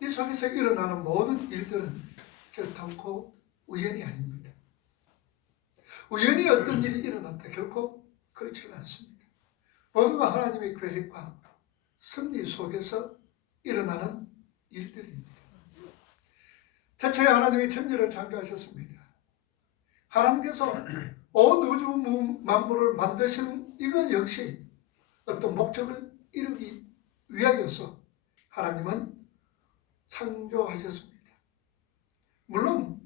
이 속에서 일어나는 모든 일들은 결탄코 우연이 아닙니다. 우연히 어떤 일이 일어났다 결코 그렇지 않습니다. 모두가 하나님의 계획과 섭리 속에서 일어나는 일들입니다. 태초에 하나님이 천지를 창조하셨습니다. 하나님께서 온 우주 만물을 만드신 이것 역시 어떤 목적을 이루기 위하여서 하나님은 창조하셨습니다. 물론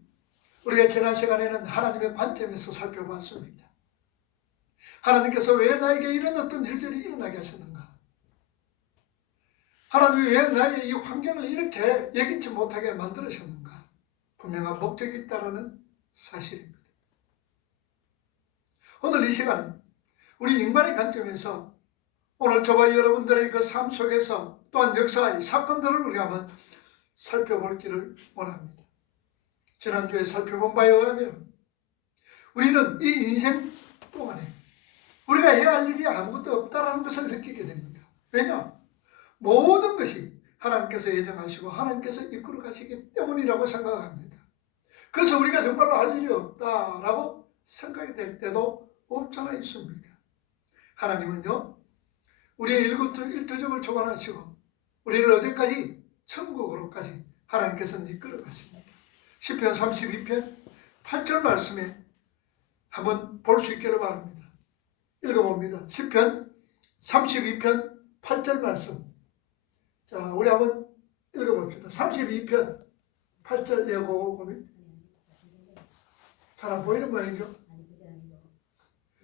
우리가 지난 시간에는 하나님의 관점에서 살펴봤습니다. 하나님께서 왜 나에게 이런 어떤 일들이 일어나게 하셨는가? 하나님이 왜 나의 이 환경을 이렇게 예기치 못하게 만들으셨는가? 분명한 목적이 있다는 사실입니다. 오늘 이 시간은 우리 인간의 관점에서 오늘 저와 여러분들의 그 삶 속에서 또한 역사의 사건들을 우리가 한번 살펴볼 길을 원합니다. 지난주에 살펴본 바에 의하면 우리는 이 인생 동안에 우리가 해야 할 일이 아무것도 없다는 것을 느끼게 됩니다. 왜냐? 모든 것이 하나님께서 예정하시고 하나님께서 이끌어 가시기 때문이라고 생각합니다. 그래서 우리가 정말로 할 일이 없다라고 생각이 될 때도 없잖아 있습니다. 하나님은요, 우리의 일터적을 주관하시고 우리를 어디까지? 천국으로까지 하나님께서는 이끌어 가십니다. 시편 32편 8절 말씀에 한번 볼 수 있기를 바랍니다. 읽어봅니다. 시편 32편 8절 말씀. 자, 우리 한번 읽어봅시다. 32편 8절 예고보면 잘 안 보이는 모양이죠?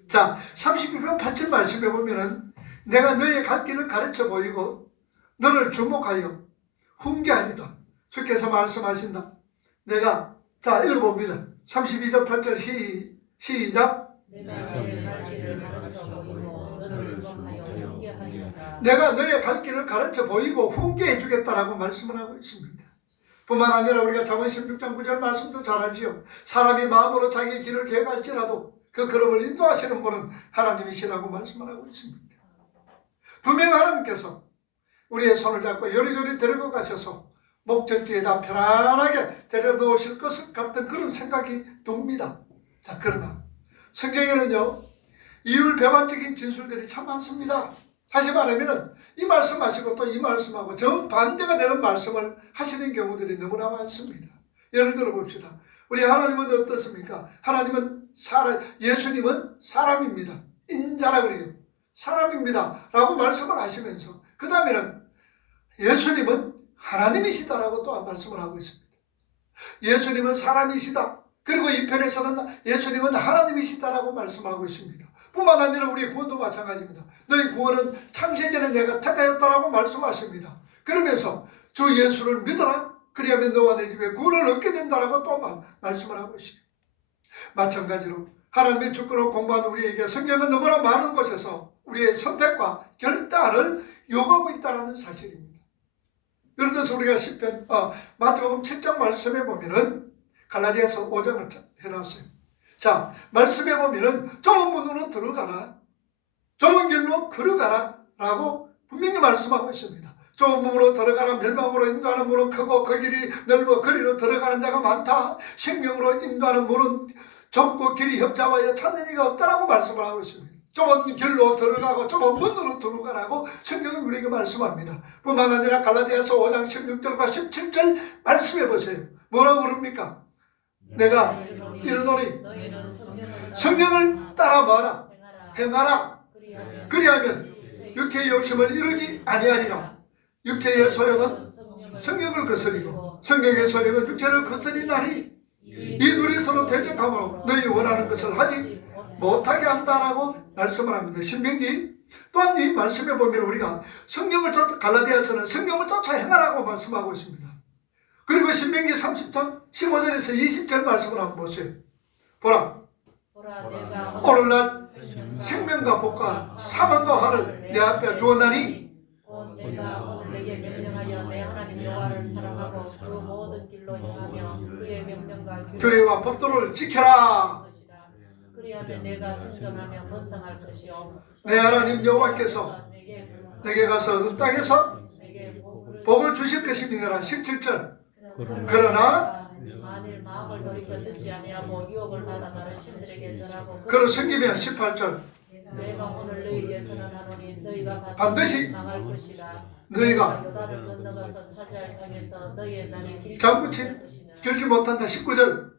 자, 32편 8절 말씀에 보면은 내가 너의 갈 길을 가르쳐 보이고 너를 주목하여 훈계하리다. 주께서 말씀하신다. 내가, 자, 읽어봅니다. 32절 8절 시작. 내가 너의 갈 길을 가르쳐 보이고 훈계해 주겠다라고 말씀을 하고 있습니다. 뿐만 아니라 우리가 잠언 16장 9절 말씀도 잘 알지요. 사람이 마음으로 자기 길을 계획할지라도 그 걸음을 인도하시는 분은 하나님이시라고 말씀을 하고 있습니다. 분명 하나님께서 우리의 손을 잡고 요리조리 데리고 가셔서 목적지에다 편안하게 데려다 놓으실 것 같은 그런 생각이 듭니다. 자, 그러나 성경에는요, 이율배반적인 진술들이 참 많습니다. 다시 말하면 이 말씀하시고 또 이 말씀하고 정반대가 되는 말씀을 하시는 경우들이 너무나 많습니다. 예를 들어 봅시다. 우리 하나님은 어떻습니까? 하나님은 예수님은 사람입니다. 인자라 그래요. 사람입니다 라고 말씀을 하시면서 그 다음에는 예수님은 하나님이시다라고 또 말씀을 하고 있습니다. 예수님은 사람이시다. 그리고 이 편에서는 예수님은 하나님이시다라고 말씀하고 있습니다. 뿐만 아니라 우리의 구원도 마찬가지입니다. 너희 구원은 창세전에 내가 택하였다라고 말씀하십니다. 그러면서 주 예수를 믿어라. 그리하면 너와 내 집에 구원을 얻게 된다라고 또 말씀을 하고 있습니다. 마찬가지로 하나님의 주권을 공부하는 우리에게 성경은 너무나 많은 곳에서 우리의 선택과 결단을 요구하고 있다는 사실입니다. 예를 들어서 우리가 마태복음 7장 말씀에 보면은 갈라디아서 5장을 해놨어요. 자, 말씀에 보면은 좁은 문으로 들어가라, 좁은 길로 걸어가라 라고 분명히 말씀하고 있습니다. 좁은 문으로 들어가라, 멸망으로 인도하는 문은 크고 그 길이 넓어 거리로 들어가는 자가 많다. 생명으로 인도하는 문은 좁고 길이 협잡하여 찾는 이가 없다라고 말씀을 하고 있습니다. 좁은 길로 들어가고 좁은 문으로 들어가라고 성경은 우리에게 말씀합니다. 뿐만 아니라 갈라디아서 5장 16절과 17절 말씀해 보세요. 뭐라고 그럽니까? 내가 이르노니 성경을 따라 뭐하라? 행하라. 그리하면 육체의 욕심을 이루지 아니하리라. 육체의 소욕은 성경을 거스리고 성경의 소욕은 육체를 거스리나니 이 둘이 서로 대적함으로 너희 원하는 것을 하지 못하게 한다라고 말씀을 합니다. 신명기 또한 이 말씀에 보면 우리가 성경을 갈라디아서는 성경을 쫓아 행하라고 말씀하고 있습니다. 그리고 신명기 30장 15절에서 20절 말씀을 한번 보세요. 보라 오늘날 생명과 복과 사망과 화를 내 앞에 두었나니 내가 내게 명령하여 내 하나님 여호와를 사랑하고 그 모든 길로 행하며 그의 명령과 규례와 법도를 지켜라. 그리하면 내가 생존하며 번성할 것이요 내 하나님 여호와께서 내게 가서 어느 땅에서 복을 주실 것임이니라. 17절. 그러나 만일 마음을 돌이켜 듣지 아니하고 유혹을 받아 다른 신들에게 전하고 그로 섬기면 18절. 내가 오늘 너희에게 선언하노니 너희가 반드시 망할 것이라. 너희가 요단을 건너가서 차지할 땅에서 너희의 날이 장구치 결지 못한다. 19절.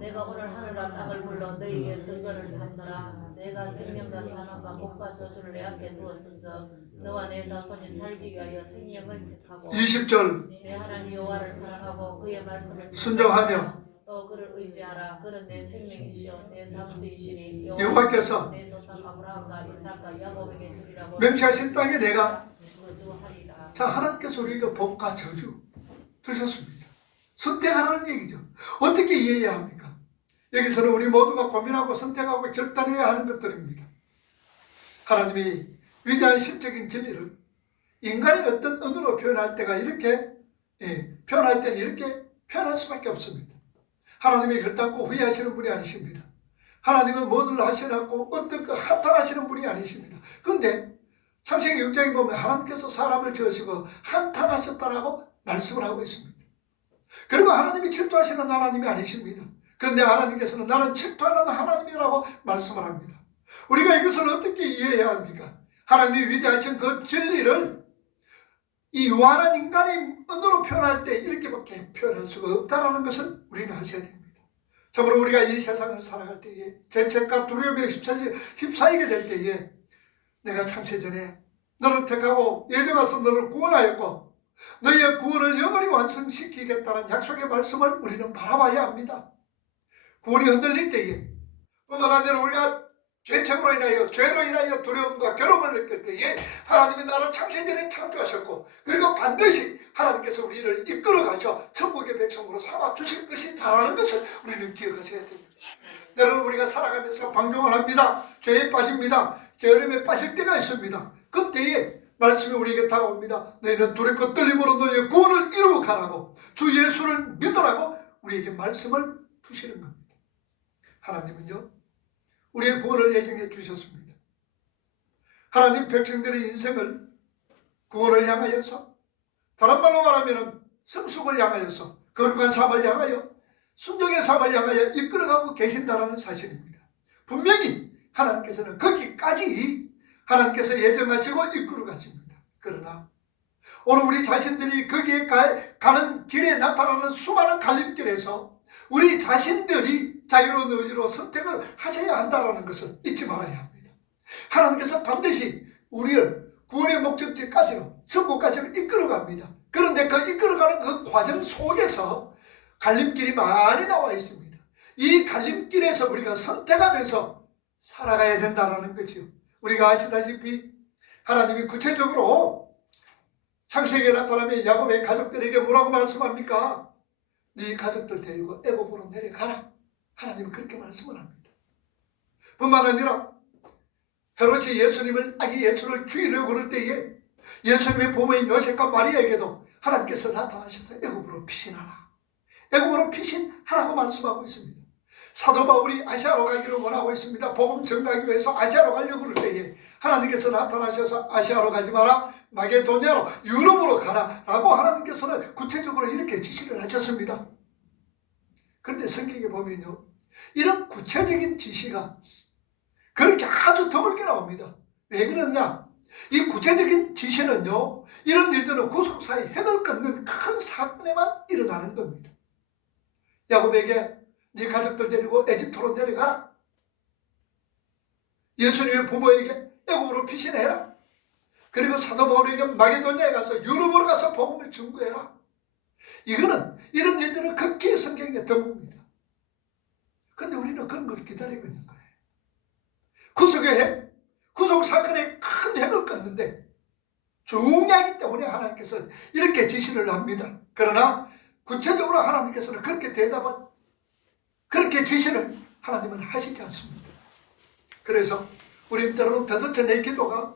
내가 오늘 하늘과 땅을 불러 너희에게 증거를 삼더라. 내가 생명과 사망과 복과 저주를 내 앞에 두었으서 너와 내 자손이 살기 위하여 생명을 택하고 20절. 내 하나님 여호와를 사랑하고 그의 말씀을 순종하며 또 그를 의지하라. 그는 내 생명이시여 내 잠수이시니 여호와께서 내 조상 아브라함과 이삭과 야곱에게 주리라고 맹세하신 땅에 내가 거주하리라. 자, 하나님께서 우리에게 복과 저주 주셨습니다. 선택하라는 얘기죠. 어떻게 이해해야 합니까? 여기서는 우리 모두가 고민하고 선택하고 결단해야 하는 것들입니다. 하나님이 위대한 신적인 진리를 인간의 어떤 언어로 표현할 때가 이렇게 표현할 때는 이렇게 표현할 수밖에 없습니다. 하나님이 결단코 후회하시는 분이 아니십니다. 하나님은 뭐든 하시라고 어떤 한탄하시는 분이 아니십니다. 그런데 창세기 6장에 보면 하나님께서 사람을 지으시고 한탄하셨다라고 말씀을 하고 있습니다. 그리고 하나님이 질투하시는 하나님이 아니십니다. 그런데 하나님께서는 나는 질투하는 하나님이라고 말씀을 합니다. 우리가 이것을 어떻게 이해해야 합니까? 하나님이 위대하신 그 진리를 이 유한한 인간의 언어로 표현할 때 이렇게밖에 표현할 수가 없다는 것을 우리는 하셔야 됩니다. 참으로 우리가 이 세상을 살아갈 때에 죄책과 두려움에 휩싸이게 될 때에 내가 창세전에 너를 택하고 예정하서 너를 구원하였고 너희의 구원을 영원히 완성시키겠다는 약속의 말씀을 우리는 바라봐야 합니다. 구원이 흔들릴 때에 뿐만 아니라 우리가 죄책으로 인하여 죄로 인하여 두려움과 괴로움을 느낄 때에 하나님이 나를 창세전에 창조하셨고 그리고 반드시 하나님께서 우리를 이끌어 가셔 천국의 백성으로 삼아 주실 것이다라는 것을 우리는 기억하셔야 됩니다. 여러분 우리가 살아가면서 방종을 합니다. 죄에 빠집니다. 게으름에 빠질 때가 있습니다. 그때에 말씀이 우리에게 다가옵니다. 너희는 두렵고 떨림으로 너희의 구원을 이루어 가라고 주 예수를 믿으라고 우리에게 말씀을 주시는 겁니다. 하나님은요 우리의 구원을 예정해 주셨습니다. 하나님 백성들의 인생을 구원을 향하여서 다른 말로 말하면 성숙을 향하여서 거룩한 삶을 향하여 순종의 삶을 향하여 이끌어가고 계신다는 사실입니다. 분명히 하나님께서는 거기까지 하나님께서 예정하시고 이끌어 가십니다. 그러나 오늘 우리 자신들이 거기에 가는 길에 나타나는 수많은 갈림길에서 우리 자신들이 자유로운 의지로 선택을 하셔야 한다는 것을 잊지 말아야 합니다. 하나님께서 반드시 우리를 구원의 목적지까지로 천국까지로 이끌어갑니다. 그런데 그 이끌어가는 그 과정 속에서 갈림길이 많이 나와 있습니다. 이 갈림길에서 우리가 선택하면서 살아가야 된다는 거죠. 우리가 아시다시피 하나님이 구체적으로 창세기에 나타나면 야곱의 가족들에게 뭐라고 말씀합니까? 네 가족들 데리고 애굽으로 내려가라. 하나님은 그렇게 말씀을 합니다. 뿐만 아니라 헤롯이 예수님을 아기 예수를 죽이려고 그럴 때에 예수님의 부모인 요셉과 마리아에게도 하나님께서 나타나셔서 애굽으로 피신하라. 애굽으로 피신하라고 말씀하고 있습니다. 사도 바울이 아시아로 가기를 원하고 있습니다. 복음 전가하기 위해서 아시아로 가려고 그럴 때에 하나님께서 나타나셔서 아시아로 가지 마라. 마게도냐로 유럽으로 가라 라고 하나님께서는 구체적으로 이렇게 지시를 하셨습니다. 그런데 성경에 보면요 이런 구체적인 지시가 그렇게 아주 드물게 나옵니다. 왜 그러냐? 이 구체적인 지시는요 이런 일들은 구속사의 핵을 끊는 큰 사건에만 일어나는 겁니다. 야곱에게 네 가족들 데리고 에집트로 내려가라. 예수님의 부모에게 애굽으로 피신해라. 그리고 사도 바울에게 마게도냐에 가서 유럽으로 가서 복음을 증거해라. 이거는 이런 일들은 극히 성경에 드뭅니다. 그런데 우리는 그런 걸 기다리고 있는 거예요. 구속의 핵, 구속 사건의 큰 핵을 끊는데 중요하기 때문에 하나님께서 이렇게 지시를 합니다. 그러나 구체적으로 하나님께서는 그렇게 그렇게 지시를 하나님은 하시지 않습니다. 그래서 우리는 때로는 도대체 내 기도가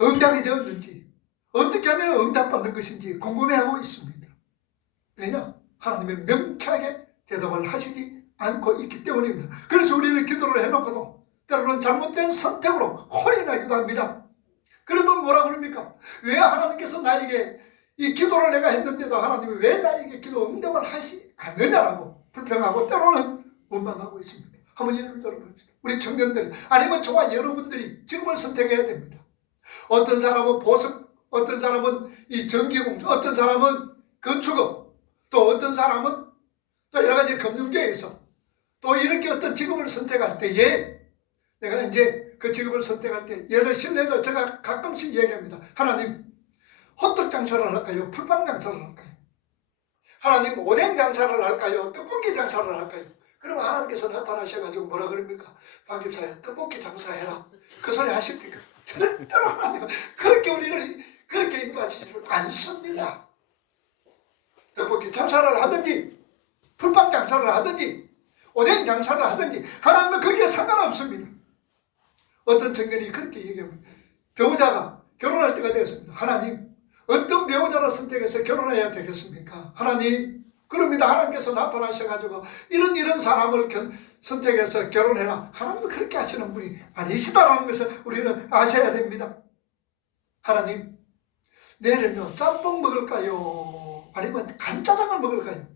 응답이 되었는지 어떻게 하면 응답받는 것인지 궁금해하고 있습니다. 왜냐? 하나님은 명쾌하게 대답을 하시지 않고 있기 때문입니다. 그래서 우리는 기도를 해놓고도 때로는 잘못된 선택으로 홀이 나기도 합니다. 그러면 뭐라 그럽니까? 왜 하나님께서 나에게 이 기도를 내가 했는데도 하나님이 왜 나에게 기도 응답을 하지 않느냐라고 불평하고 때로는 원망하고 있습니다. 한번 예를 들어봅시다. 우리 청년들 아니면 저와 여러분들이 지금을 선택해야 됩니다. 어떤 사람은 보석, 어떤 사람은 이 전기공사, 어떤 사람은 건축업, 또 어떤 사람은 또 여러 가지 금융계에서 또 이렇게 어떤 직업을 선택할 때에 내가 이제 그 직업을 선택할 때 예를 실내도 제가 가끔씩 얘기합니다. 하나님 호떡 장사를 할까요? 풀빵 장사를 할까요? 하나님 오뎅 장사를 할까요? 떡볶이 장사를 할까요? 그러면 하나님께서 나타나셔가지고 뭐라 그럽니까? 박 집사야 떡볶이 장사해라. 그 소리 하실 테니까 절대로 하나님은 그렇게 우리를 그렇게 인도하시지를 않습니다. 떡볶이 장사를 하든지 풀빵 장사를 하든지 오뎅 장사를 하든지 하나님은 거기에 상관없습니다. 어떤 청년이 그렇게 얘기합니다. 배우자가 결혼할 때가 되었습니다. 하나님 어떤 배우자를 선택해서 결혼해야 되겠습니까? 하나님 그럽니다. 하나님께서 나타나셔가지고 이런 사람을 선택해서 결혼해라. 하나님은 그렇게 하시는 분이 아니시다라는 것을 우리는 아셔야 됩니다. 하나님 내일은요 짬뽕 먹을까요? 아니면 간짜장을 먹을까요?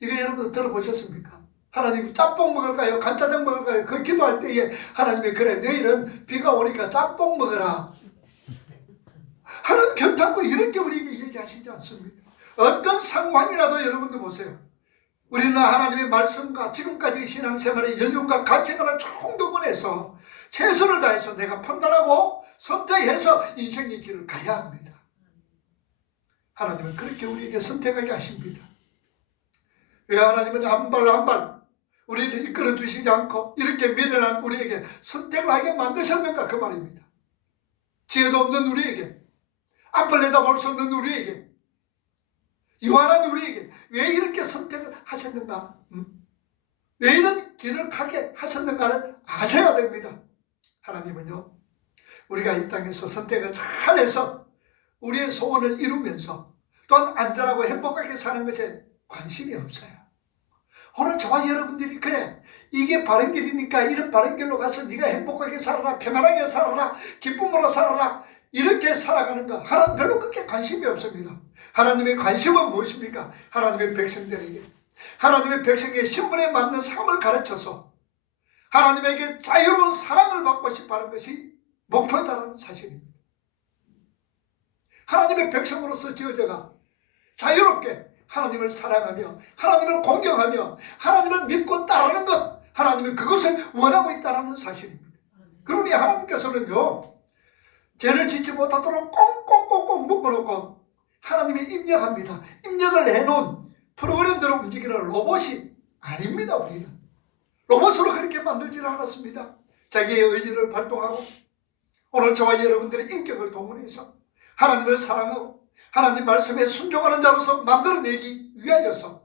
이거 여러분 들어보셨습니까? 하나님 짬뽕 먹을까요? 간짜장 먹을까요? 그 기도할 때에 하나님이 그래 내일은 비가 오니까 짬뽕 먹어라. 하나님 결단코 이렇게 우리에게 얘기하시지 않습니다. 어떤 상황이라도 여러분들 보세요. 우리는 하나님의 말씀과 지금까지 신앙생활의 연륜과 가치관을 총동원해서 최선을 다해서 내가 판단하고 선택해서 인생의 길을 가야 합니다. 하나님은 그렇게 우리에게 선택하게 하십니다. 왜 하나님은 한 발 한 발 우리를 이끌어 주시지 않고 이렇게 미련한 우리에게 선택을 하게 만드셨는가 그 말입니다. 지혜도 없는 우리에게 앞을 내다볼 수 없는 우리에게 유한한 우리에게 왜 이렇게 선택을 하셨는가? 왜 이런 길을 가게 하셨는가를 아셔야 됩니다. 하나님은요 우리가 이 땅에서 선택을 잘해서 우리의 소원을 이루면서 또한 안전하고 행복하게 사는 것에 관심이 없어요. 오늘 저와 여러분들이 그래 이게 바른 길이니까 이런 바른 길로 가서 네가 행복하게 살아라 평안하게 살아라 기쁨으로 살아라 이렇게 살아가는 거 하나님 별로 그렇게 관심이 없습니다. 하나님의 관심은 무엇입니까? 하나님의 백성들에게 하나님의 백성의 신분에 맞는 삶을 가르쳐서 하나님에게 자유로운 사랑을 받고 싶어하는 것이 목표다라는 사실입니다. 하나님의 백성으로서 지어져가 자유롭게 하나님을 사랑하며 하나님을 공경하며 하나님을 믿고 따르는 것 하나님은 그것을 원하고 있다는 사실입니다. 그러니 하나님께서는요 죄를 짓지 못하도록 꽁꽁꽁꽁 묶어놓고 하나님이 입력합니다. 입력을 해놓은 프로그램대로 움직이는 로봇이 아닙니다. 우리는 로봇으로 그렇게 만들지는 않았습니다. 자기의 의지를 발동하고 오늘 저와 여러분들의 인격을 동원해서 하나님을 사랑하고 하나님 말씀에 순종하는 자로서 만들어내기 위하여서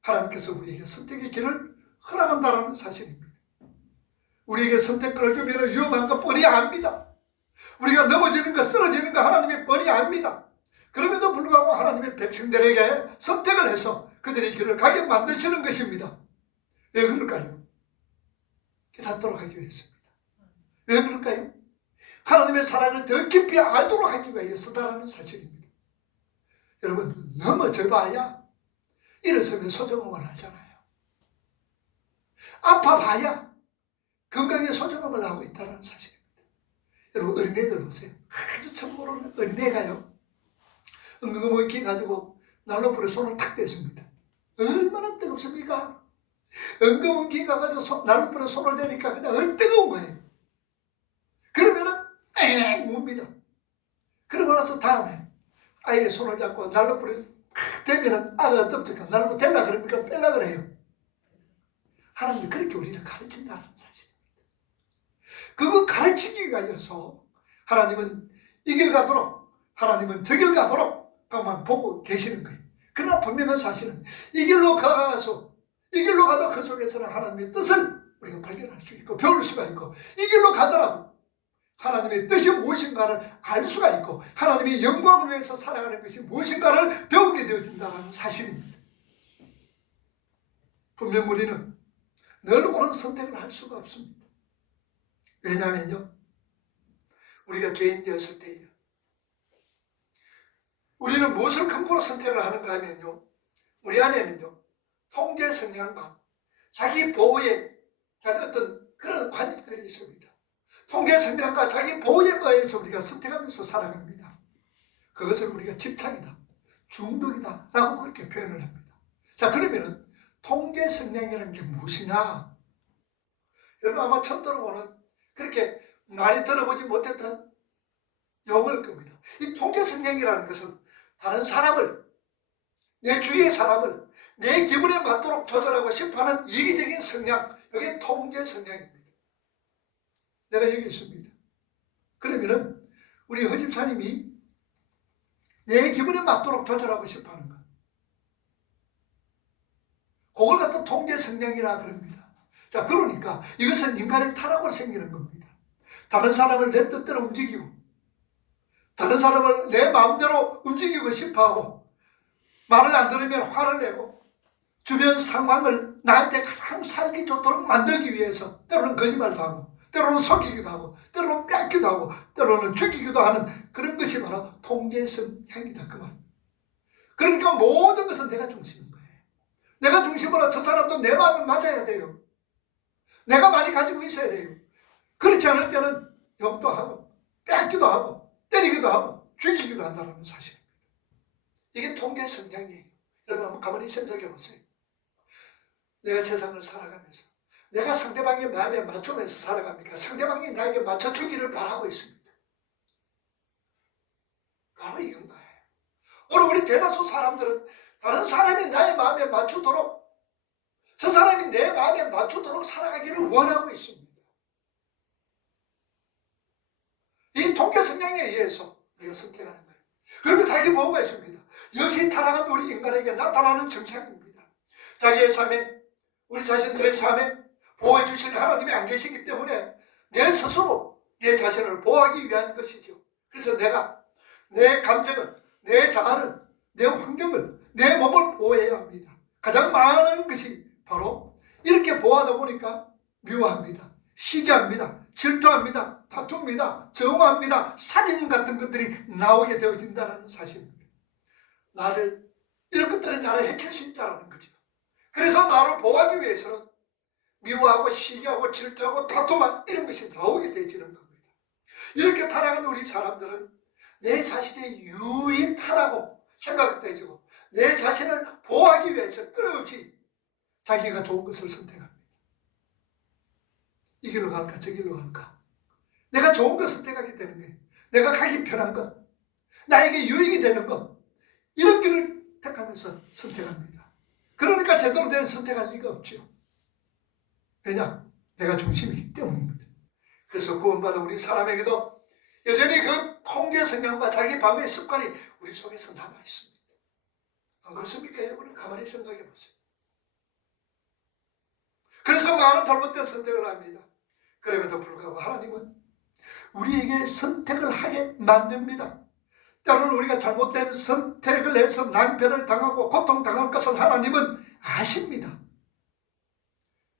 하나님께서 우리에게 선택의 길을 허락한다는 사실입니다. 우리에게 선택권을 주면 위험한 거 뻔히 압니다. 우리가 넘어지는 거 쓰러지는 거 하나님이 뻔히 압니다. 그럼에도 불구하고 하나님의 백성들에게 선택을 해서 그들의 길을 가게 만드시는 것입니다. 왜 그럴까요? 깨닫도록 하기 위해서입니다. 왜 그럴까요? 하나님의 사랑을 더 깊이 알도록 하기 위해서다라는 사실입니다. 여러분 넘어져 봐야 일어서면 소중함을 알잖아요. 아파봐야 건강에 소중함을 알고 있다는 사실입니다. 여러분 어린애들 보세요. 아주 처음 모르는 어린애가요 응급원기 가지고 난로불에 손을 탁 댔습니다. 얼마나 뜨겁습니까? 응급원기 가가지고 난로불에 손을 대니까 그냥 뜨거운 거예요. 그러면은 엥 웁니다. 그러고 나서 다음에 아이의 손을 잡고 난로불에 탁 대면은 아가 어떻습니까? 난로불 댈라 그럽니까? 뺄라 그래요. 하나님이 그렇게 우리를 가르친다는 사실입니다. 그거 가르치기 위하여서 하나님은 이 길 가도록 하나님은 저 길 가도록 그만 보고 계시는 거예요. 그러나 분명한 사실은 이 길로 가서 이 길로 가도 그 속에서는 하나님의 뜻을 우리가 발견할 수 있고 배울 수가 있고 이 길로 가더라도 하나님의 뜻이 무엇인가를 알 수가 있고 하나님의 영광을 위해서 살아가는 것이 무엇인가를 배우게 되어진다는 사실입니다. 분명 우리는 늘 옳은 선택을 할 수가 없습니다. 왜냐하면요 우리가 죄인 되었을 때예요. 우리는 무엇을 근거로 선택을 하는가 하면요, 우리 안에는요 통제 성향과 자기 보호에 대한 어떤 그런 관념들이 있습니다. 통제 성향과 자기 보호에 의해서 우리가 선택하면서 살아갑니다. 그것을 우리가 집착이다, 중독이다 라고 그렇게 표현을 합니다. 자, 그러면은 통제 성향이라는 게 무엇이냐? 여러분 아마 처음 들어보는, 그렇게 많이 들어보지 못했던 용어일 겁니다. 이 통제 성향이라는 것은 다른 사람을, 내 주위의 사람을 내 기분에 맞도록 조절하고 싶어하는 이기적인 성향, 이게 통제 성향입니다. 내가 여기 있습니다. 그러면은 우리 허 집사님이 내 기분에 맞도록 조절하고 싶어하는 것, 그걸 갖다 통제 성향이라 그럽니다. 자, 그러니까 이것은 인간의 타락으로 생기는 겁니다. 다른 사람을 내 뜻대로 움직이고, 다른 사람을 내 마음대로 움직이고 싶어하고, 말을 안 들으면 화를 내고, 주변 상황을 나한테 가장 살기 좋도록 만들기 위해서 때로는 거짓말도 하고, 때로는 속이기도 하고, 때로는 뺏기도 하고, 때로는 죽이기도 하는 그런 것이 바로 통제 성향이다, 그 말. 그러니까 모든 것은 내가 중심인 거예요. 내가 중심으로 저 사람도 내 마음을 맞아야 돼요. 내가 많이 가지고 있어야 돼요. 그렇지 않을 때는 욕도 하고, 뺏기도 하고, 때리기도 하고, 죽이기도 한다는 사실입니다. 이게 통제 성향이에요. 여러분 한번 가만히 생각해 보세요. 내가 세상을 살아가면서 내가 상대방의 마음에 맞추면서 살아갑니까? 상대방이 나에게 맞춰주기를 바라고 있습니다. 바로 이건 거예요. 오늘 우리 대다수 사람들은 다른 사람이 나의 마음에 맞추도록, 저 사람이 내 마음에 맞추도록 살아가기를 원하고 있습니다. 이 통계 성향에 의해서 우리가 선택하는 거예요. 그리고 자기 보호가 있습니다. 역시 타락한 우리 인간에게 나타나는 정상입니다. 자기의 삶에, 우리 자신들의 삶에 보호해 주실 하나님이 안 계시기 때문에 내 스스로 내 자신을 보호하기 위한 것이죠. 그래서 내가 내 감정을, 내 자아를, 내 환경을, 내 몸을 보호해야 합니다. 가장 많은 것이 바로 이렇게 보호하다 보니까 미워합니다, 시기합니다, 질투합니다, 다툽니다, 정오합니다, 살인 같은 것들이 나오게 되어진다는 사실입니다. 이런 것들이 나를 해칠 수 있다는 거죠. 그래서 나를 보호하기 위해서는 미워하고 시기하고 질투하고 다툼한 이런 것이 나오게 되어지는 겁니다. 이렇게 타락한 우리 사람들은 내 자신이 유익하다고 생각되죠. 내 자신을 보호하기 위해서 끊임없이 자기가 좋은 것을 선택합니다. 이 길로 갈까 저 길로 갈까. 내가 좋은 것 선택하게 되는 거예요. 내가 가기 편한 것, 나에게 유익이 되는 것, 이런 길을 택하면서 선택합니다. 그러니까 제대로 된 선택할 리가 없죠. 왜냐? 내가 중심이기 때문입니다. 그래서 구원받은 우리 사람에게도 여전히 그 통제 성향과 자기 방어의 습관이 우리 속에서 남아있습니다. 안 그렇습니까? 여러분 가만히 생각해 보세요. 그래서 많은 잘못된 선택을 합니다. 그럼에도 불구하고 하나님은 우리에게 선택을 하게 만듭니다. 때로는 우리가 잘못된 선택을 해서 낭패를 당하고 고통당할 것을 하나님은 아십니다.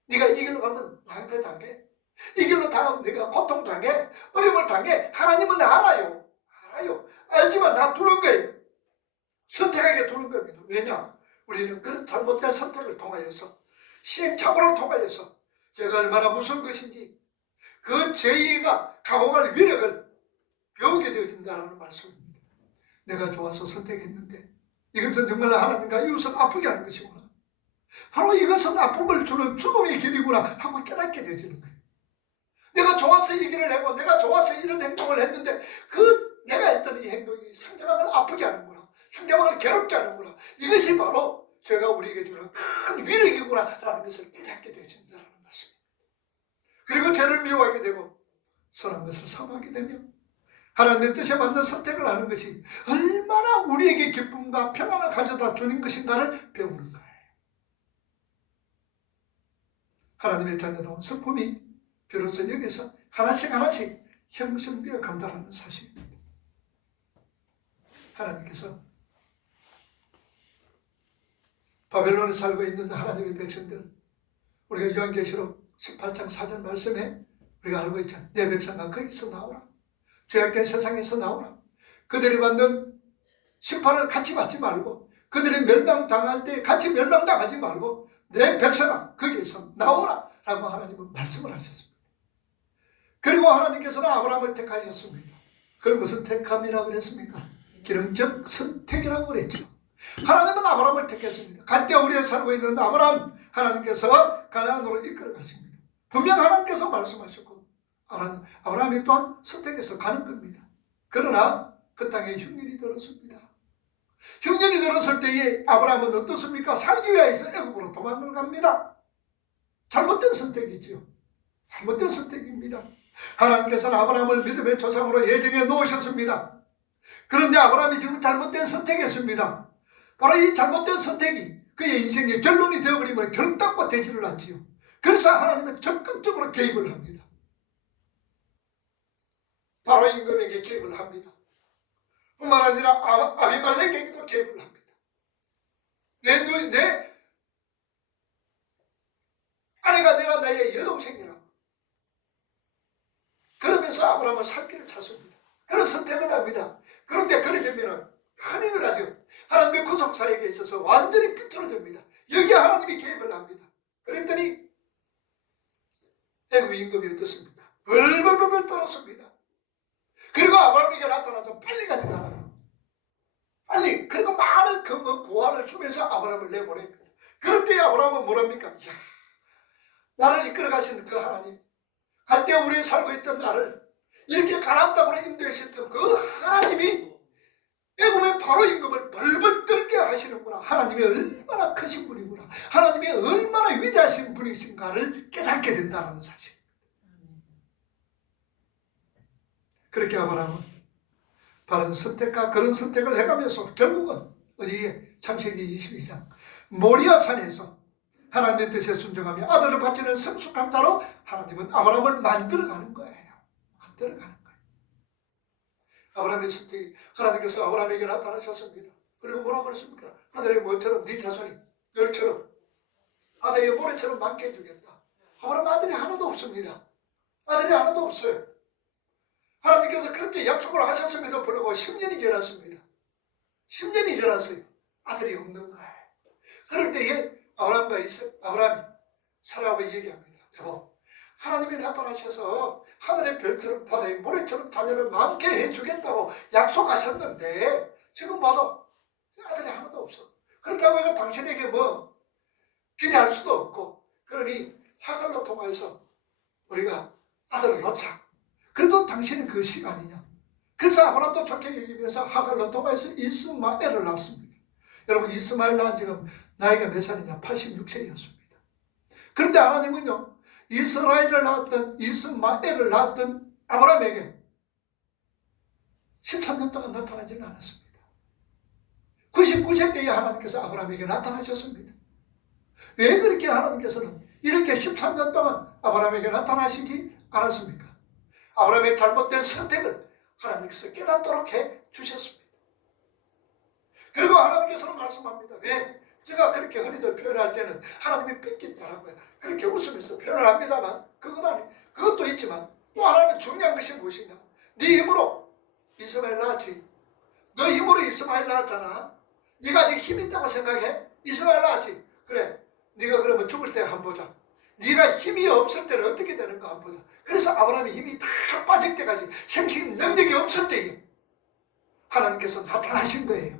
네가 이 길로 가면 낭패당해, 이 길로 가면 네가 고통당해, 어려움을 당해. 하나님은 알아요. 알지만 놔두는 거예요. 선택하게 두는 겁니다. 왜냐? 우리는 그런 잘못된 선택을 통하여서, 시행착오를 통하여서 제가 얼마나 무서운 것인지 그 죄가 가공할 위력을 배우게 되어진다는 말씀입니다. 내가 좋아서 선택했는데 이것은 정말 하나님과 이웃을 아프게 하는 것이구나, 바로 이것은 아픔을 주는 죽음의 길이구나 하고 깨닫게 되어지는 거예요. 내가 좋아서 이 길을 하고 내가 좋아서 이런 행동을 했는데 그 내가 했던 이 행동이 상대방을 아프게 하는구나, 상대방을 괴롭게 하는구나, 이것이 바로 죄가 우리에게 주는 큰 위력이구나 라는 것을 깨닫게 되어진다는 말씀입니다. 그리고 죄를 미워하게 되고 선한 것을 사모하게 되며 하나님의 뜻에 맞는 선택을 하는 것이 얼마나 우리에게 기쁨과 평안을 가져다 주는 것인가를 배우는 거예요. 하나님의 자녀다운 성품이 비로소 여기서 하나씩 형성되어 간다는 사실입니다. 하나님께서 바벨론에 살고 있는 하나님의 백성들, 우리가 요한계시록 18장 4절 말씀에 우리가 알고 있잖아요. 내 백성아 거기서 나오라, 죄악된 세상에서 나오라. 그들이 받는 심판을 같이 받지 말고 그들이 멸망당할 때 같이 멸망당하지 말고 내 백성아 거기에서 나오라 라고 하나님은 말씀을 하셨습니다. 그리고 하나님께서는 아브라함을 택하셨습니다. 그걸 무슨 택함이라고 그랬습니까? 기능적 선택이라고 그랬죠. 하나님은 아브라함을 택했습니다. 갈대우리에 살고 있는 아브라함 하나님께서 가나안으로 이끌어 가십니다. 분명 하나님께서 말씀하셨고 아브라함이 또한 선택해서 가는 겁니다. 그러나 그 땅에 흉년이 들었습니다. 흉년이 들었을 때에 아브라함은 어떻습니까? 살기 위해서 애굽으로 도망을 갑니다. 잘못된 선택이지요. 잘못된 선택입니다. 하나님께서는 아브라함을 믿음의 조상으로 예정해 놓으셨습니다. 그런데 아브라함이 지금 잘못된 선택했습니다. 바로 이 잘못된 선택이 그의 인생의 결론이 되어버리면 결단과 되지를 않지요. 그래서 하나님은 적극적으로 개입을 합니다. 바로 임금에게 개입을 합니다. 뿐만 아니라 아비멜렉에게도 개입을 합니다. 내 아내가 아니라 나의 여동생이라고. 그러면서 아브라함은 살 길을 찾습니다. 그런 선택을 합니다. 그런데 그래 되면 큰일 나죠. 하나님의 구속사역에 있어서 완전히 비틀어집니다. 여기에 하나님이 개입을 합니다. 그랬더니 애굽 임금이 어떻습니까? 벌벌벌 떨었습니다. 그리고 아브라함에게 나타나서 빨리 가져가라. 빨리. 그리고 많은 금은 보화를 주면서 아브라함을 내보냅니다. 그럴 때 아브라함은 뭐랍니까? 이야, 나를 이끌어 가시는 그 하나님, 갈대우리에 살고 있던 나를 이렇게 가나안 땅으로 인도하셨던 그 하나님이 애굽의 바로 임금을 벌벌 떨게 하시는구나. 하나님이 얼마나 크신 분이구나. 하나님이 얼마나 위대하신 분이신가를 깨닫게 된다는 사실. 그렇게 아브라함은 바른 선택과 그런 선택을 해가면서 결국은 어디에 창세기 22장 모리아 산에서 하나님의 뜻에 순종하며 아들을 바치는 성숙한 자로 하나님은 아브라함을 만들어가는 거예요. 만들어가는 거예요. 아브라함의 선택이 하나님께서 아브라함에게 나타나셨습니다. 그리고 뭐라고 그랬습니까? 하늘의 모처럼 네 자손이 열처럼 아들의 모래처럼 많게 해주겠다. 아브라함 아들이 하나도 없습니다. 아들이 하나도 없어요. 하나님께서 그렇게 약속을 하셨음에도 불구하고 10년이 지났습니다. 10년이 지났어요. 아들이 없는 거예요. 그럴 때에 아브라함이 사라하고 얘기합니다. 여보, 하나님이 나타나셔서 하늘의 별처럼 바다의 모래처럼 자녀를 많게 해주겠다고 약속하셨는데 지금 봐도 아들이 하나도 없어. 그렇다고 해서 당신에게 뭐 기대할 수도 없고, 그러니 하갈로 통해서 우리가 아들을 놓자. 그래도 당신은 그 시간이냐. 그래서 아브라함도 좋게 여기면서 하갈로 통해서 이스마엘을 낳았습니다. 여러분, 이스마엘 낳은 지금 나이가 몇 살이냐? 86세였습니다. 그런데 하나님은요, 이스라엘을 낳았던 이스마엘을 낳았던 아브라함에게 13년 동안 나타나지는 않았습니다. 99세 때에 하나님께서 아브라함에게 나타나셨습니다. 왜 그렇게 하나님께서는 이렇게 13년 동안 아브라함에게 나타나시지 않았습니까? 아브라함의 잘못된 선택을 하나님께서 깨닫도록 해 주셨습니다. 그리고 하나님께서는 말씀합니다. 왜? 제가 그렇게 흔히들 표현할 때는 하나님이 뺏긴다라고 그렇게 웃으면서 표현을 합니다만, 그것도 있지만 또 하나님의 중요한 것이 무엇이냐? 네 힘으로 이스마엘 낳았지. 너 힘으로 이스마엘 낳았잖아. 네가 아직 힘 있다고 생각해? 이스마엘 낳았지. 그래, 네가 그러면 죽을 때 한번 보자. 네가 힘이 없을 때는 어떻게 되는가 한번 보자. 그래서 아브라함이 힘이 다 빠질 때까지 생식 능력이 없을 때에 하나님께서 나타나신 거예요.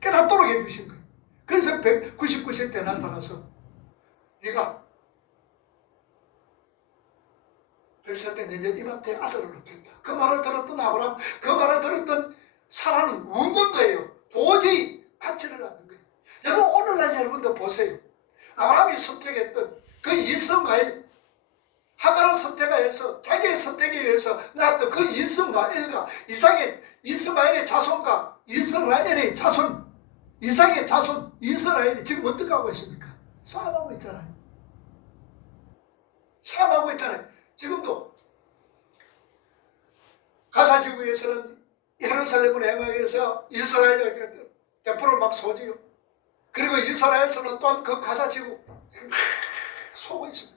깨닫도록 해주신 거예요. 그래서 199세 때 나타나서 네가 100살 때 내년 이맘때 아들을 낳겠다. 그 말을 들었던 아브라함, 그 말을 들었던 사라는 웃는 거예요. 도저히 받지를 않는 거예요. 여러분, 오늘날 여러분들 보세요. 아브라함이 선택했던 그 이스마엘, 하갈을 선택해서 자기의 선택에 의해서 낳았던 그 이스마엘과 이스마엘의 자손과 이스라엘의 자손, 이삭의 자손 이스라엘이 지금 어떻게 하고 있습니까? 싸움하고 있잖아요. 싸움하고 있잖아요. 지금도 가사 지구에서는 예루살렘을 향해서 이스라엘의 대포를 막 쏘지요. 그리고 이스라엘에서는 또한 그 가사 지구 쏘고 있습니다.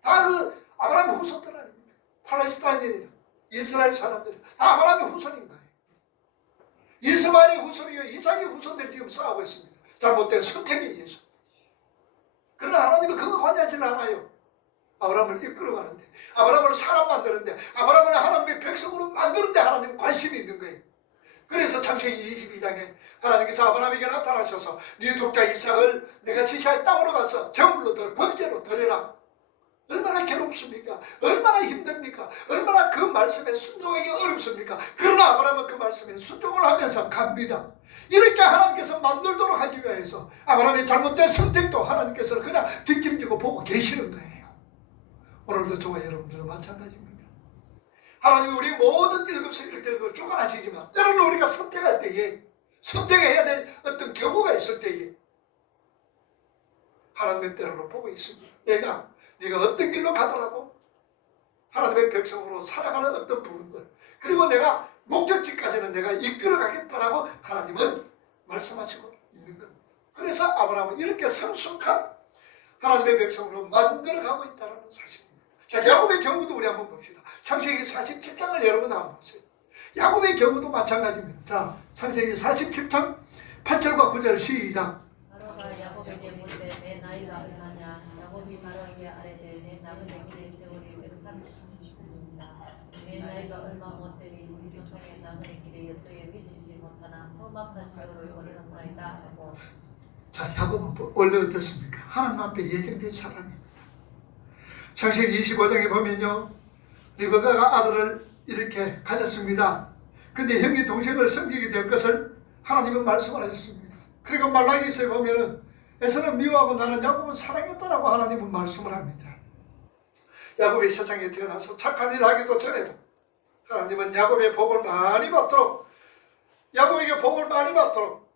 다 그 아브라함의 후손들 아닙니까? 팔레스타인이나 이스라엘 사람들이 다 아브라함의 후손인 거예요. 이스마엘의 후손이요 이삭의 후손들이 지금 싸우고 있습니다. 잘못된 선택에 의해서. 그러나 하나님은 그거 관여하지는 않아요. 아브라함을 이끌어가는데, 아브라함을 사람 만드는데, 아브라함을 하나님의 백성으로 만드는데 하나님은 관심이 있는 거예요. 그래서 창세기 22장에 하나님께서 아브라함에게 나타나셔서 네 독자 이삭을 내가 지시할 땅으로 가서 제물로 번제로 드려라. 얼마나 괴롭습니까? 얼마나 힘듭니까? 얼마나 그 말씀에 순종하기 어렵습니까? 그러나 아브라함은 그 말씀에 순종을 하면서 갑니다. 이렇게 하나님께서 만들도록 하기 위해서 아브라함의 잘못된 선택도 하나님께서는 그냥 뒷짐지고 보고 계시는 거예요. 오늘도 저와 여러분들은 마찬가지입니다. 하나님이 우리 모든 일거수일투족을 주관하시지만 때로는 우리가 선택할 때에 선택해야 될 어떤 경우가 있을 때에 하나님의 때로는 보고 있습니다. 왜냐? 네가 어떤 길로 가더라도 하나님의 백성으로 살아가는 어떤 부분들, 그리고 내가 목적지까지는 내가 이끌어가겠다라고 하나님은 말씀하시고 있는 겁니다. 그래서 아브라함은 이렇게 성숙한 하나님의 백성으로 만들어가고 있다는 사실입니다. 자, 야곱의 경우도 우리 한번 봅시다. 창세기 47장을 여러분 한번 보세요. 야곱의 경우도 마찬가지입니다. 자, 창세기 47장 8절과 9절 시작. 바로가 야곱에게 묻되 내 나이가 얼마냐? 야곱이 바로에게 아뢰되 내 나그네 길의 세월이 130년이다. 내 나이가 얼마 못되니 우리 조상의 나그네 길에 여쪽에 미치지 못하나 험악한 세월을 보내었나이다 하고. 자, 야곱은 원래 어떻습니까? 하나님 앞에 예정된 사람입니다. 창세기 25장에 보면요, 리브가가 아들을 이렇게 가졌습니다. 근데 형이 동생을 섬기게 될 것을 하나님은 말씀을 하셨습니다. 그리고 말라기서에 보면은 에서는 미워하고 나는 야곱을 사랑했다라고 하나님은 말씀을 합니다. 야곱이 세상에 태어나서 착한 일 하기도 전에도 하나님은 야곱의 복을 많이 받도록, 야곱에게 복을 많이 받도록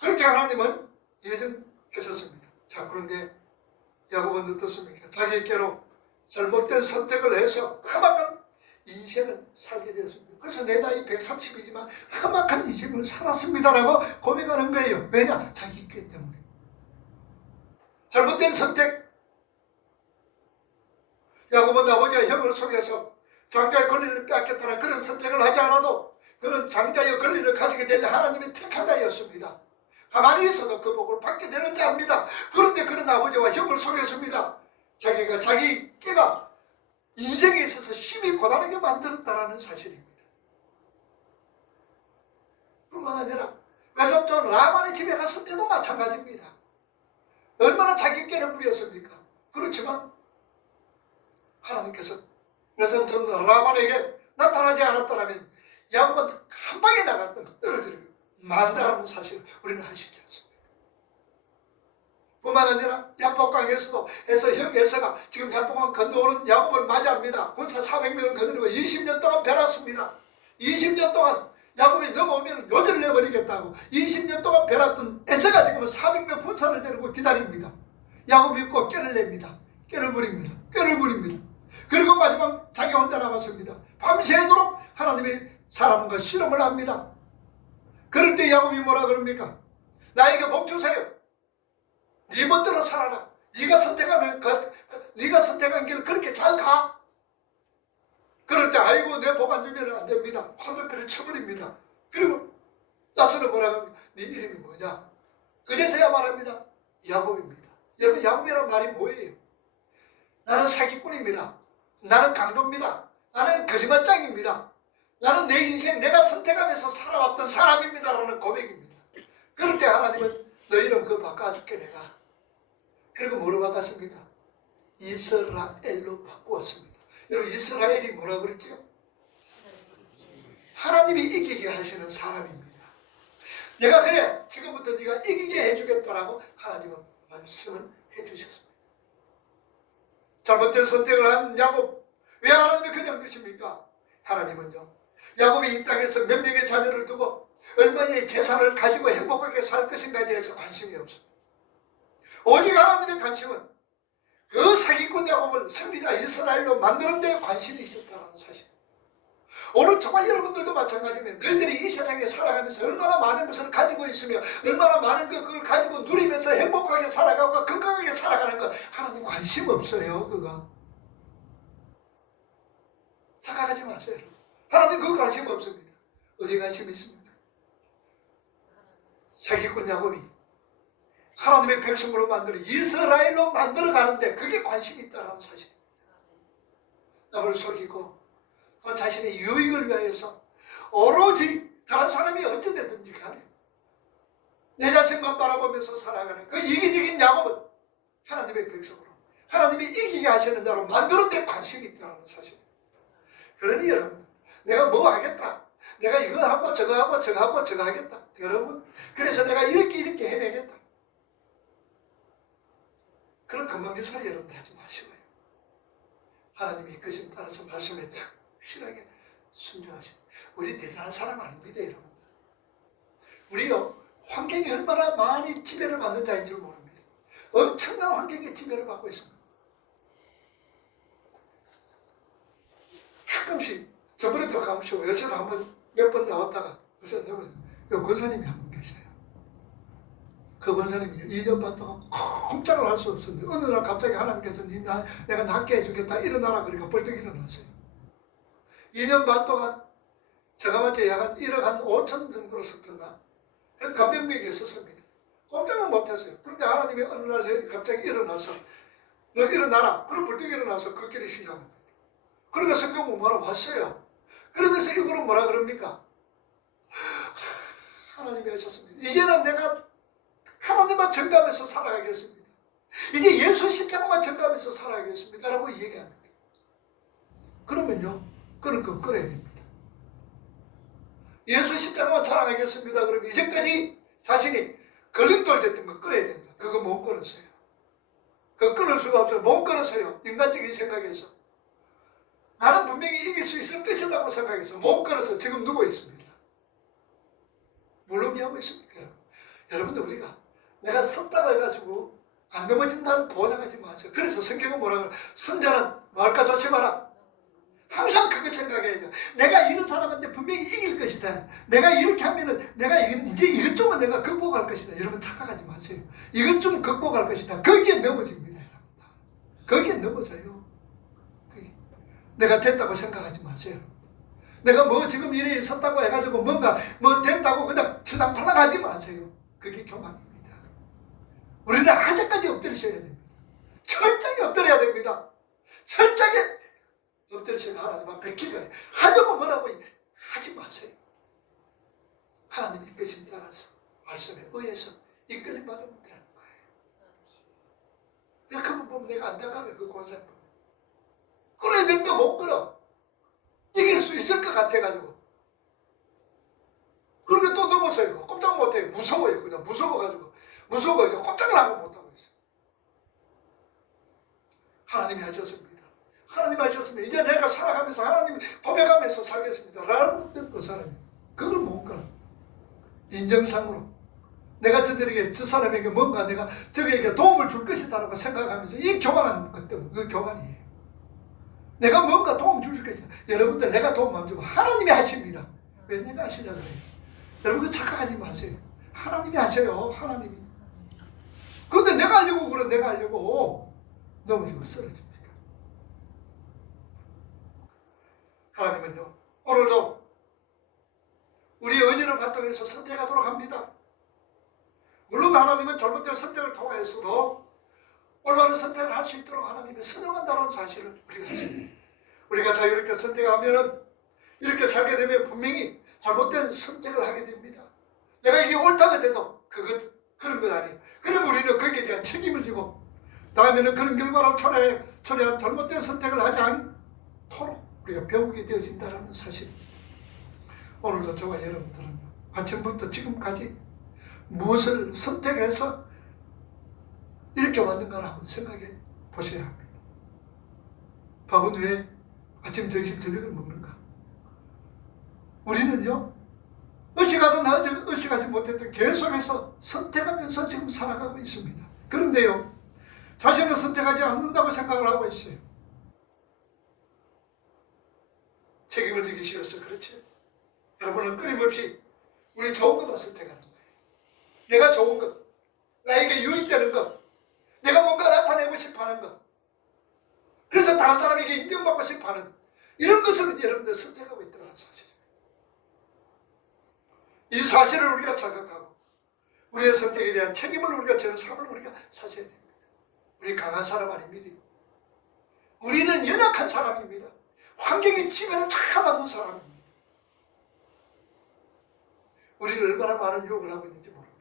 그렇게 하나님은 예정하셨습니다. 자, 그런데 야곱은 어떻습니까? 자기께로 잘못된 선택을 해서 험악한 인생을 살게 되었습니다. 그래서 내 나이 130이지만 험악한 인생을 살았습니다라고 고백하는 거예요. 왜냐? 자기 있기 때문에. 잘못된 선택. 야곱은 아버지와 형을 속여서 장자의 권리를 뺏겠다는 그런 선택을 하지 않아도 그는 장자의 권리를 가지게 될 하나님의 택한 자였습니다. 가만히 있어도 그 복을 받게 되는 자입니다. 그런데 그런 아버지와 형을 속였습니다. 자기가 자기 깨가 인생에 있어서 심히 고단하게 만들었다는 사실입니다. 뿐만 아니라 외삼촌 라반의 집에 갔을 때도 마찬가지입니다. 얼마나 자기 깨를 부렸습니까? 그렇지만 하나님께서 외삼촌 라반에게 나타나지 않았다면 야곱은 한 방에 나갔던 떨어지는 만다라는 사실을 우리는 아시지 않습니까? 뿐만 아니라 야복강에서도 형 에서가 지금 야복강 건너오는 야곱을 맞이합니다. 군사 400명을 거느리고 20년 동안 벼랐습니다. 20년 동안 야곱이 넘어오면 요절을 내버리겠다고 20년 동안 벼랐던 에서가 지금 400명 군사를 데리고 기다립니다. 야곱이 꼭 꾀를 냅니다. 꾀를 부립니다. 꾀를 부립니다. 그리고 마지막 자기 혼자 남았습니다. 밤새도록 하나님의 사람과 실험을 합니다. 그럴 때 야곱이 뭐라 그럽니까? 나에게 복 주세요. 네 멋대로 살아라. 네가 선택하면 네가 선택한 길 그렇게 잘 가. 그럴 때 아이고 내 복 안 주면 안 됩니다. 화살표를 쳐버립니다. 그리고 나서는 뭐라 합니까? 네 이름이 뭐냐? 그제서야 말합니다. 야곱입니다. 여러분, 야곱이라는 말이 뭐예요? 나는 사기꾼입니다. 나는 강도입니다. 나는 거짓말장입니다. 나는 내 인생 내가 선택하면서 살아왔던 사람입니다라는 고백입니다. 그럴 때 하나님은 너 이름 그거 바꿔줄게 내가. 그리고 뭐로 바꿨습니까? 이스라엘로 바꾸었습니다. 여러분, 이스라엘이 뭐라 그랬죠? 하나님이 이기게 하시는 사람입니다. 내가 그래 지금부터 네가 이기게 해주겠다라고 하나님은 말씀을 해주셨습니다. 잘못된 선택을 한 야곱, 왜 하나님이 그냥 두십니까? 하나님은요, 야곱이 이 땅에서 몇 명의 자녀를 두고 얼마의 재산을 가지고 행복하게 살 것인가에 대해서 관심이 없습니다. 오직 하나님의 관심은 그 사기꾼 야곱을 승리자 이스라엘로 만드는 데 관심이 있었다는 사실. 오늘 저와 여러분들도 마찬가지입니다. 너희들이 이 세상에 살아가면서 얼마나 많은 것을 가지고 있으며 얼마나 많은 그걸 가지고 누리면서 행복하게 살아가고 건강하게 살아가는 거 하나님 관심 없어요. 그거 착각하지 마세요. 하나님 그 관심 없습니다. 어디 관심 있습니까? 사기꾼 야곱이 하나님의 백성으로 만들어 이스라엘로 만들어 가는데 그게 관심이 있다는 사실. 남을 속이고 또 자신의 유익을 위해서 오로지 다른 사람이 어찌되든지 간에 내 자신만 바라보면서 살아가는 그 이기적인 야곱은 하나님의 백성으로 하나님이 이기게 하시는 자로 만드는 데 관심이 있다는 사실. 그러니 여러분, 내가 뭐 하겠다, 내가 이거 하고 저거 하고 저거 하고 저거 하겠다, 여러분, 그래서 내가 이렇게 해내겠다, 그런 건방진 소리 여러분들 하지 마시고요. 하나님이 이끄심 따라서 말씀에 확실하게 순종하신 우리 대단한 사람 아닙니다, 여러분들. 우리요, 환경이 얼마나 많이 지배를 받는 자인 줄 모릅니다. 엄청난 환경에 지배를 받고 있습니다. 가끔씩 저번에도 가보시고 요새도 한번 몇 번 나왔다가 요새 권사님이 한 분 계세요. 그 권사님이 2년 반 동안 꼼짝을 할 수 없었는데 어느 날 갑자기 하나님께서 내가 낫게 해주겠다 일어나라 그러니까 벌떡 일어났어요. 2년 반 동안 제가 봤을 때 약 1억 한 5천 정도로 썼던가 그 간병맥이 있었습니다. 꼼짝을 못했어요. 그런데 하나님이 어느 날 갑자기 일어나서 너 일어나라. 그럼 벌떡 일어나서 그 길을 시작합니다. 그러니까 성경 공부하러 왔어요. 그러면서 이거는 뭐라 그럽니까? 하나님이 하셨습니다. 이제는 내가 하나님만 전가하면서 살아가겠습니다. 이제 예수 십자가만 전가하면서 살아가겠습니다. 라고 얘기합니다. 그러면요, 그런 거 끊어야 됩니다. 예수 십자가만 자랑하겠습니다. 그러면 이제까지 자신이 걸림돌 됐던 거 끊어야 됩니다. 그거 못 끊었어요. 그거 끊을 수가 없어요. 못 끊었어요. 인간적인 생각에서. 나는 분명히 이길 수 있을 것이라고 생각해서 못 끊어서 지금 누워 있습니다. 물론이하고 있습니까? 여러분들 우리가 내가 섰다고 해가지고 안 넘어진다는 보장하지 마세요. 그래서 성경은 뭐라 그래? 선자는 뭐 할까 좋지 마라. 항상 그거 생각해야 돼요. 내가 이런 사람한테 분명히 이길 것이다. 내가 이렇게 하면은 내가 이제 이것 좀은 내가 극복할 것이다. 여러분 착각하지 마세요. 이것 좀 극복할 것이다. 거기에 넘어집니다. 거기에 넘어져요. 내가 됐다고 생각하지 마세요. 내가 뭐 지금 일에 있었다고 해가지고 뭔가 뭐 됐다고 그냥 철랑팔랑 하지 마세요. 그게 교만입니다. 우리는 하자까지 엎드리셔야 됩니다. 철저하게 엎드려야 됩니다. 철저하게 엎드리시면 하나님 앞에 기도해. 하려고 뭐라고 하지 마세요. 하나님 이끄심 따라서 말씀에 의해서 이끌림 받으면 되는 거예요. 내가 그분 보면 내가 안 돼가면 그 권사님 보면 끌어야 되는데 못 끌어. 이길 수 있을 것 같아가지고. 그러게 또 넘어서요. 꼼짝 못해요. 무서워요. 그냥 무서워가지고. 무서워가지고 꼼짝을 하고 못하고 있어요. 하나님이 하셨습니다. 하나님 하셨습니다. 이제 내가 살아가면서 하나님 고백하면서 살겠습니다. 라고 그 사람이. 그걸 못 가요. 인정상으로. 내가 저 사람에게 뭔가 내가 저에게 도움을 줄 것이다라고 생각하면서 이 교만한 것 때문에 그 교만이에요. 내가 뭔가 도움 줄 것이다. 여러분들 내가 도움 안 주고 하나님이 하십니다. 왜 내가 하시냐 그래요. 여러분 착각하지 마세요. 하나님이 하셔요. 하나님이. 그런데 내가 하려고 그래. 내가 하려고 넘어지고 쓰러집니다. 하나님은요. 오늘도 우리의 의지를 발동해서 선택하도록 합니다. 물론 하나님은 잘못된 선택을 통하여서도 올바른 선택을 할 수 있도록 하나님이 선정한다는 사실을 우리가 아십니다. 우리가 자유롭게 선택하면 이렇게 살게 되면 분명히 잘못된 선택을 하게 됩니다. 내가 이게 옳다고 돼도 그런 건 아니에요. 그럼 우리는 거기에 대한 책임을 지고 다음에는 그런 결과로 초래한 잘못된 선택을 하지 않도록 우리가 배우게 되어진다는 사실. 오늘도 저와 여러분들은 아침부터 지금까지 무엇을 선택해서 이렇게 왔는가 한번 생각해 보셔야 합니다. 밥은 왜 아침, 점심, 저녁을 먹는가? 우리는요, 의식하든 의식하지 못했던 계속해서 선택하면서 지금 살아가고 있습니다. 그런데요, 자신을 선택하지 않는다고 생각을 하고 있어요. 책임을 지기 싫어서 그렇죠. 여러분은 끊임없이 우리 좋은 것만 선택하는 거예요. 내가 좋은 것, 나에게 유익되는 것, 내가 뭔가 나타내고 싶어하는 것, 그래서 다른 사람에게 인정받고 싶어하는 이런 것을 여러분들 선택하고 있다는 사실입니다. 이 사실을 우리가 자각하고 우리의 선택에 대한 책임을 우리가 져는 삶을 우리가 사셔야 됩니다. 우리 강한 사람 아닙니다. 우리는 연약한 사람입니다. 환경이 찌면을 다 만든 사람입니다. 우리는 얼마나 많은 유혹을 하고 있는지 모릅니다.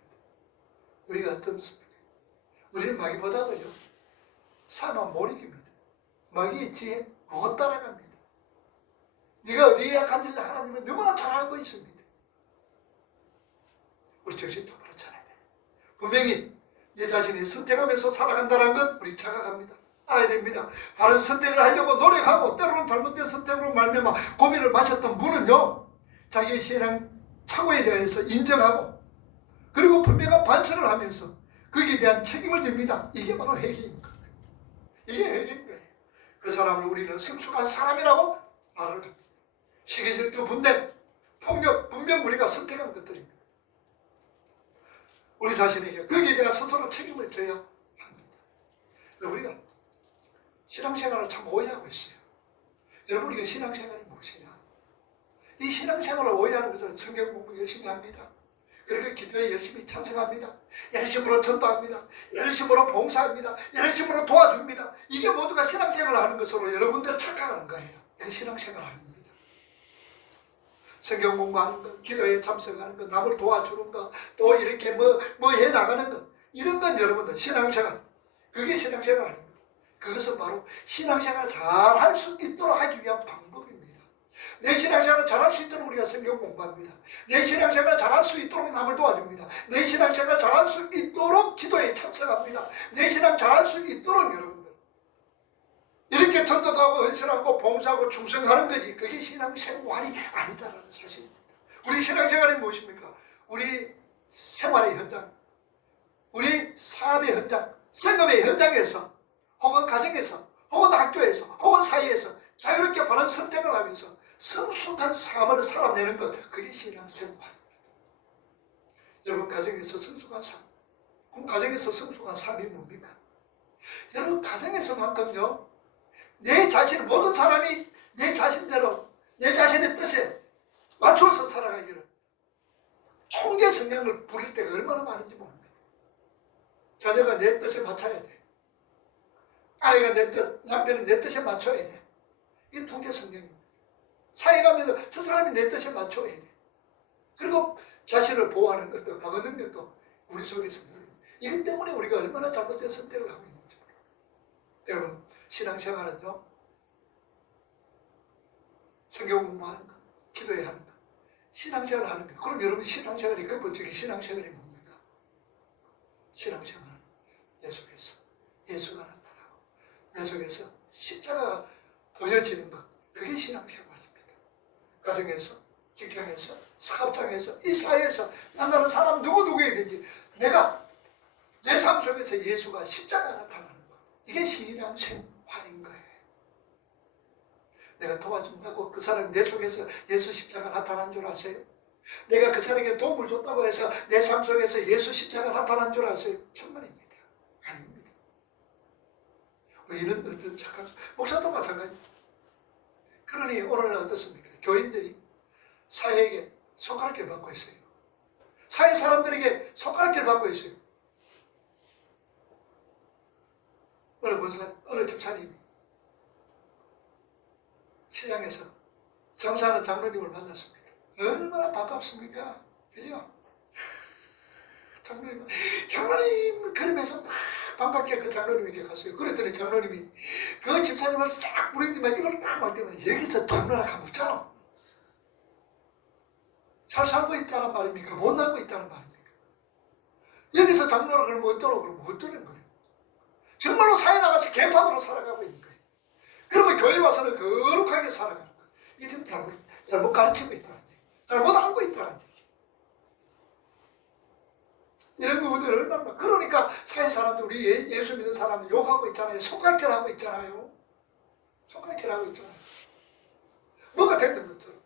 우리가 어떻습니까? 우리는 마귀보다도요, 사망 못 이깁니다. 마귀의 지혜 못 따라갑니다. 네가 어디에 약한지 하나님은 너무나 잘 알고 있습니다. 우리 정신 똑바로 차려야 돼. 분명히 내 자신이 선택하면서 살아간다는 것 우리 자각합니다. 알아야 됩니다. 바른 선택을 하려고 노력하고 때로는 잘못된 선택으로 말미암아 고비를 마셨던 분은요, 자기의 신앙 착오에 대해서 인정하고 그리고 분명한 반성을 하면서 거기에 대한 책임을 집니다. 이게 바로 회개입니다. 이게 회개인 거예요. 그 사람을 우리는 성숙한 사람이라고 말을 합니다. 시기 질투, 분냄, 폭력, 분명 우리가 선택한 것들입니다. 우리 자신에게 거기에 대한 스스로 책임을 져야 합니다. 우리가 신앙생활을 참 오해하고 있어요. 여러분, 우리가 신앙생활이 무엇이냐? 이 신앙생활을 오해하는 것은 성경 공부 열심히 합니다. 그리고 기도에 열심히 참석합니다. 열심으로 전도합니다. 열심으로 봉사합니다. 열심으로 도와줍니다. 이게 모두가 신앙생활을 하는 것으로 여러분들 착각하는 거예요. 이게 신앙생활 아닙니다. 성경 공부하는 것, 기도에 참석하는 것, 남을 도와주는 것, 또 이렇게 뭐 해나가는 것, 이런 건 여러분들 신앙생활, 그게 신앙생활 아닙니다. 그것은 바로 신앙생활 잘 할 수 있도록 하기 위한 방법입니다. 내 신앙생활 잘 할 수 있도록 우리가 성경 공부합니다. 내 신앙생활 잘 할 수 있도록 남을 도와줍니다. 내 신앙생활 잘 할 수 있도록 기도에 참석합니다. 내 신앙 잘 할 수 있도록 여러분들 이렇게 전도도 하고 헌신하고 봉사하고 충성하는 거지, 그게 신앙생활이 아니다라는 사실입니다. 우리 신앙생활이 무엇입니까? 우리 생활의 현장, 우리 사업의 현장, 생업의 현장에서 혹은 가정에서 혹은 학교에서 혹은 사회에서 자유롭게 바른 선택을 하면서 성숙한 삶을 살아내는 것, 그게 신앙생활입니다. 여러분, 가정에서 성숙한 삶, 그럼 가정에서 성숙한 삶이 뭡니까? 여러분, 가정에서만큼요, 내 자신, 모든 사람이 내 자신대로 내 자신의 뜻에 맞춰서 살아가기를 통제 성향을 부릴 때가 얼마나 많은지 모릅니다. 자녀가 내 뜻에 맞춰야 돼. 아이가 내 뜻, 남편은 내 뜻에 맞춰야 돼. 이게 통제 성향입니다. 사회 가면 저 사람이 내 뜻에 맞춰야 돼. 그리고 자신을 보호하는 어떤 방어 능력도 우리 속에서 늘립니다. 이것 때문에 우리가 얼마나 잘못된 선택을 하고 있는지 모릅니다. 여러분, 신앙생활은요, 성경 공부하는 것, 기도해야 하는 것, 신앙생활을 하는 것. 그럼 여러분, 신앙생활이 근본적인 신앙생활이 뭡니까? 신앙생활은 내 속에서 예수가 나타나고 내 속에서 십자가가 보여지는 것, 그게 신앙생활입니다. 가정에서, 직장에서, 사업장에서, 이 사회에서 만나는 사람 누구에게든지 내가 내 삶 속에서 예수가 십자가가 나타나는 것, 이게 신앙생활인 거예요. 내가 도와준다고 그 사람이 내 속에서 예수 십자가 나타난 줄 아세요? 내가 그 사람에게 도움을 줬다고 해서 내 삶 속에서 예수 십자가 나타난 줄 아세요? 천만입니다. 아닙니다. 우리는 어떤 착한, 목사도 마찬가지입니다. 그러니 오늘은 어떻습니까? 교인들이 사회에게 손가락질 받고 있어요. 사회 사람들에게 손가락질 받고 있어요. 어느 집사님이 시장에서 장사하는 장로님을 만났습니다. 얼마나 반갑습니까? 그죠? 장로님 그러면서 막 반갑게 그 장로님에게 갔어요. 그랬더니 장로님이 그 집사님을 싹 부르지만 이걸 딱 말하면 여기서 장로라 가묻잖아. 잘 살고 있다는 말입니까? 못 살고 있다는 말입니까? 여기서 장로라 그러면 어떠라고 그러면 어떠는 거예요? 정말로 사회 나가서 개판으로 살아가고 있는 거예요. 그러면 교회 와서는 거룩하게 살아가는 거예요. 이게 지금 잘못 가르치고 있다는 얘기, 잘못 알고 있다는 얘기. 이런 부분들 얼마나, 그러니까 사회 사람들, 우리 예수 믿는 사람들 욕하고 있잖아요. 손가락질하고 있잖아요. 손가락질하고 있잖아요. 뭐가 됐는 것처럼.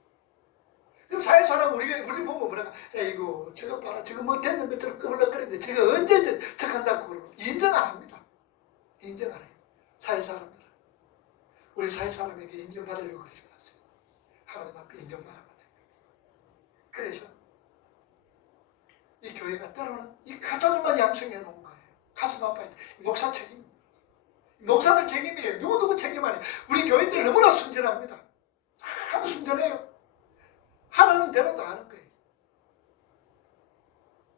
그럼 사회 사람 우리 보면 뭐랄까, 에이구 저거 봐라, 저거 뭐 됐는 것처럼 끄물럭거리는데 저거 언제 척한다고 그러고 인정 안 합니다. 인정 안 해요. 사회 사람들은 우리 사회 사람에게 인정받으려고 그러지 마세요. 하나님 앞에 인정받으면 됩니다. 그래서 이 교회가 때로는 이 가짜들만 양성해 놓은 거예요. 가슴 아파요. 목사 책임. 목사들 책임이에요. 누구 책임 아니에요. 우리 교인들 너무나 순전합니다. 참 순전해요. 하나님 대로 다 하는 거예요.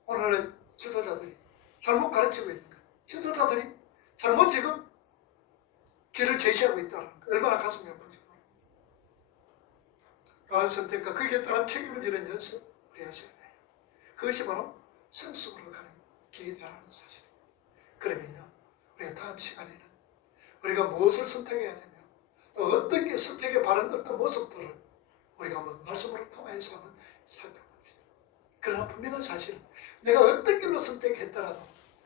오늘날 지도자들이 잘못 가르치고 있는 거예요. 지도자들이 잘못 지금 길을 제시하고 있다는 거. 얼마나 가슴이 아픈지. 바른 선택과 거기에 따른 책임을 지는 연습 우리 하셔야 돼요. 그것이 바로 성숙으로 가는 길이라는 사실입니다. 그러면요, 우리가 다음 시간에는 우리가 무엇을 선택해야 되며 또 어떤 게 선택에 바른 어떤 모습들을 우리가 한번 말씀으로 통해서 한번 살펴봅시다. 그러나 분명한 사실은 내가 어떤 길로 선택했더라도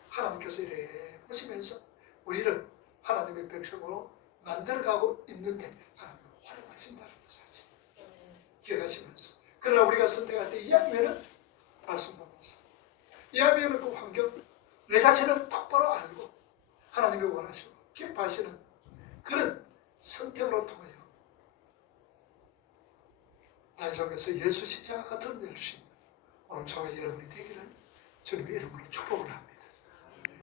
하나님께서 이래 보시면서 우리를 하나님의 백성으로 만들어가고 있는데 하나님을 활용하신다는 사실 기억하시면서, 그러나 우리가 선택할 때 이왕이면은 말씀하면서 이왕이면은 그 환경 내 자신을 똑바로 알고 하나님이 원하시고 기뻐하시는 그런 선택으로 통하여 나의 속에서 예수 십자가 같은 될 수 있는 오늘 저와 여러분이 되기를 주님의 이름으로 축복을 합니다.